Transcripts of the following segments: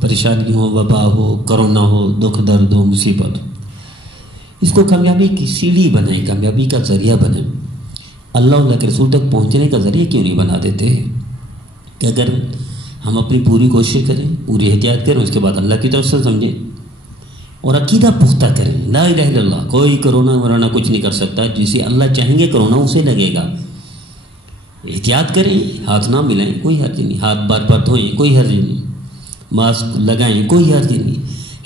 پریشانی ہو، وبا ہو، کرونا ہو، دکھ درد ہو، مصیبت ہو، اس کو کامیابی کی سیڑھی بنائیں، کامیابی کا ذریعہ بنائیں۔ اللہ کے رسول تک پہنچنے کا ذریعہ کیوں نہیں بنا دیتے کہ اگر ہم اپنی پوری کوشش کریں، پوری احتیاط کریں، اس کے بعد اللہ کی طرف سے سمجھیں اور عقیدہ پختہ کریں، لا الہ الا اللہ، کوئی کرونا ورانا کچھ نہیں کر سکتا، جسے اللہ چاہیں گے کرونا اسے لگے گا۔ احتیاط کریں، ہاتھ نہ ملائیں، کوئی حرج نہیں، ہاتھ بار بار دھوئیں، کوئی حرج نہیں، ماسک لگائیں، کوئی حرج نہیں،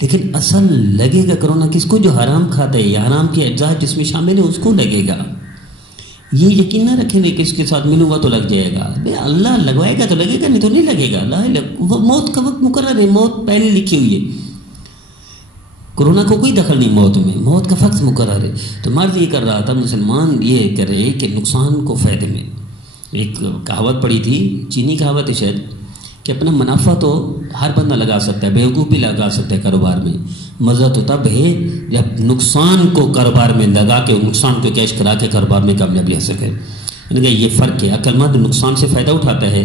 لیکن اصل لگے گا کرونا کس کو؟ جو حرام کھاتا ہے یا حرام کے اجزاء جس میں شامل ہے اس کو لگے گا۔ یہ یقین نہ رکھیں گے کہ اس کے ساتھ ملوں گا تو لگ جائے گا، اللہ لگوائے گا تو لگے گا، نہیں تو نہیں لگے گا۔ وہ موت کا وقت مقرر ہے، موت پہلے لکھی ہوئی ہے، کرونا کو کوئی دخل نہیں موت میں، موت کا وقت مقرر ہے۔ تو مرض یہ کر رہا تھا، مسلمان یہ کرے کہ نقصان کو فائدے میں۔ ایک کہاوت پڑھی تھی، چینی کہاوت ہے شاید، کہ اپنا منافع تو ہر بندہ لگا سکتا ہے، بیوقوف بھی لگا سکتا ہے کاروبار میں، مزہ تو تب ہے جب نقصان کو کاروبار میں لگا کے نقصان کو کیش کرا کے کاروبار میں کامیابی حاصل کرے۔ یعنی کہ یہ فرق ہے، عقل مند نقصان سے فائدہ اٹھاتا ہے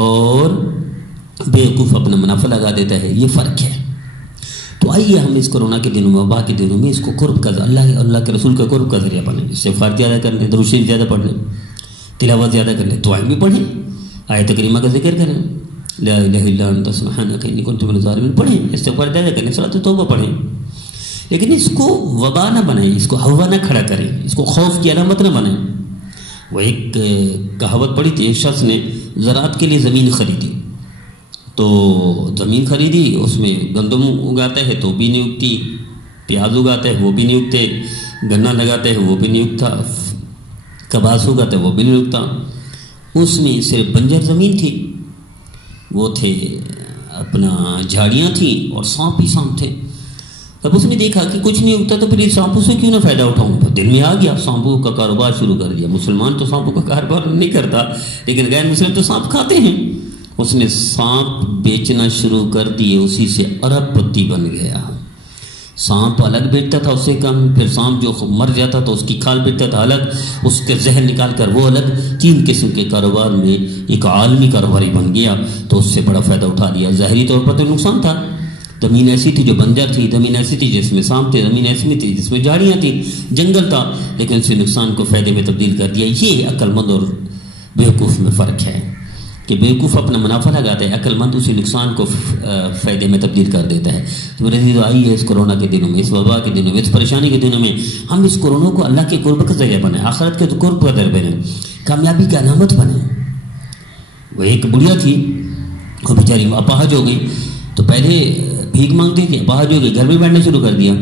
اور بیوقوف اپنا منافع لگا دیتا ہے، یہ فرق ہے۔ تو آئیے ہم اس کرونا کے دنوں میں، وبا کے دنوں میں اس کو قرب کا، اللہ کے رسول کا قرب کا ذریعہ بنیں، استغفار زیادہ کر لیں، درود شریف زیادہ پڑھ لیں، تلاوت زیادہ کر لیں، دعائیں بھی پڑھیں، آیت کریمہ کا ذکر کریں، لا الہ الا انت سبحانک انی کنت من الظالمین پڑھیں، استغفار زیادہ کریں، صلاۃ توبہ پڑھیں، لیکن اس کو وبا نہ بنائیں، اس کو ہوا نہ کھڑا کریں، اس کو خوف کی علامت نہ بنائیں۔ وہ ایک کہاوت پڑھی تھی، ایک شخص نے زراعت کے لیے زمین خریدی، تو زمین خریدی، اس میں گندم اگاتا ہے تو بھی نہیں اگتی، پیاز اگاتا ہے وہ بھی نہیں اگتے، گنا لگاتا ہے وہ بھی نہیں اگتا، کباس اگاتا ہے وہ بھی نہیں اگتا، اس میں صرف بنجر زمین تھی، وہ تھے اپنا جھاڑیاں تھیں اور سانپ ہی سانپ تھے۔ اب اس نے دیکھا کہ کچھ نہیں اگتا تو پھر اس سانپوں سے کیوں نہ فائدہ اٹھاؤں، دل میں آ گیا، سانپوں کا کاروبار شروع کر دیا۔ مسلمان تو سانپوں کا کاروبار نہیں کرتا، لیکن غیر مسلم تو سانپ کھاتے ہیں۔ اس نے سانپ بیچنا شروع کر دیے، اسی سے ارب پتی بن گیا۔ سانپ الگ بیچتا تھا اس سے کم، پھر سانپ جو مر جاتا تو اس کی کھال بیچتا تھا الگ، اس کے زہر نکال کر وہ الگ، 3 قسم کے کاروبار میں ایک عالمی کاروباری بن گیا، تو اس سے بڑا فائدہ اٹھا لیا۔ ظاہری طور پر تو نقصان تھا، زمین ایسی تھی جو بنجر تھی، زمین ایسی تھی جس میں سانپ تھے، زمین ایسی تھی جس میں جھاڑیاں تھیں، جنگل تھا، لیکن اس نے نقصان کو فائدے میں تبدیل کر دیا۔ یہ عقل مند اور بیوقوف میں فرق ہے کہ بیوقوف اپنا منافع لگاتا ہے، عقل مند اسی نقصان کو فائدے میں تبدیل کر دیتا ہے۔ تو میرے عزیزو، آئیے اس کرونا کے دنوں میں، اس وبا کے دنوں میں، اس پریشانی کے دنوں میں ہم اس کرونا کو اللہ کے قرب کا ذریعہ بنائیں، آخرت کے قرب کا ذریعہ بنائیں، کامیابی کی علامت بنائیں۔ وہ ایک بڑھیا تھی، وہ بیچاری اپاہج ہو گئی، تو پہلے بھیک مانگتی تھی، اپاہج ہو گئی، گھر میں بیٹھنا شروع کر دیا۔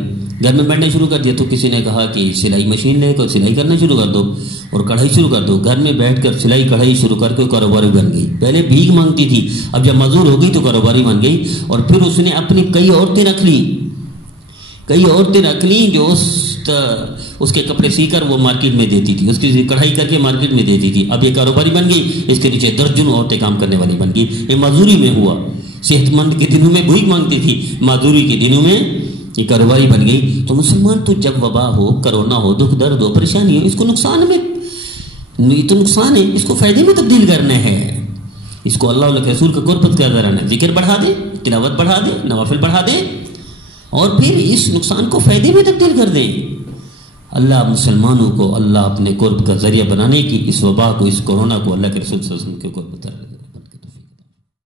گھر میں بیٹھنا شروع کر دیا تو کسی نے کہا کہ سلائی مشین لے کر سلائی کرنا شروع کر دو اور کڑھائی شروع کر دو۔ گھر میں بیٹھ کر سلائی کڑھائی شروع کر کے کاروباری بن گئی۔ پہلے بھیک مانگتی تھی، اب جب معذور ہو گئی تو کاروباری بن گئی، اور پھر اس نے اپنی کئی عورتیں رکھ لیں جو اس کے کپڑے سی کر وہ مارکیٹ میں دیتی تھی، اس کی کڑھائی کر کے مارکیٹ میں دیتی تھی۔ اب یہ کاروباری بن گئی، اس کے نیچے درجنوں عورتیں کام کرنے والی بن گئی۔ یہ معذوری میں ہوا، صحت مند کے دنوں میں بھیک مانگتی تھی، معذوری کے دنوں میں یہ کاروباری بن گئی۔ تو مسلمان تو جب وبا ہو، کرونا ہو، دکھ درد ہو، پریشانی ہو، اس کو نقصان میں، یہ تو نقصان ہے، اس کو فائدے میں تبدیل کرنا ہے، اس کو اللہ کے رسول کا قربت کا ذریعہ ہے، ذکر بڑھا دے، تلاوت بڑھا دے، نوافل بڑھا دے، اور پھر اس نقصان کو فائدے میں تبدیل کر دیں۔ اللہ مسلمانوں کو اللہ اپنے قرب کا ذریعہ بنانے کی، اس وبا کو، اس کورونا کو اللہ کے رسول صلی اللہ علیہ وسلم کے قرب کر دے۔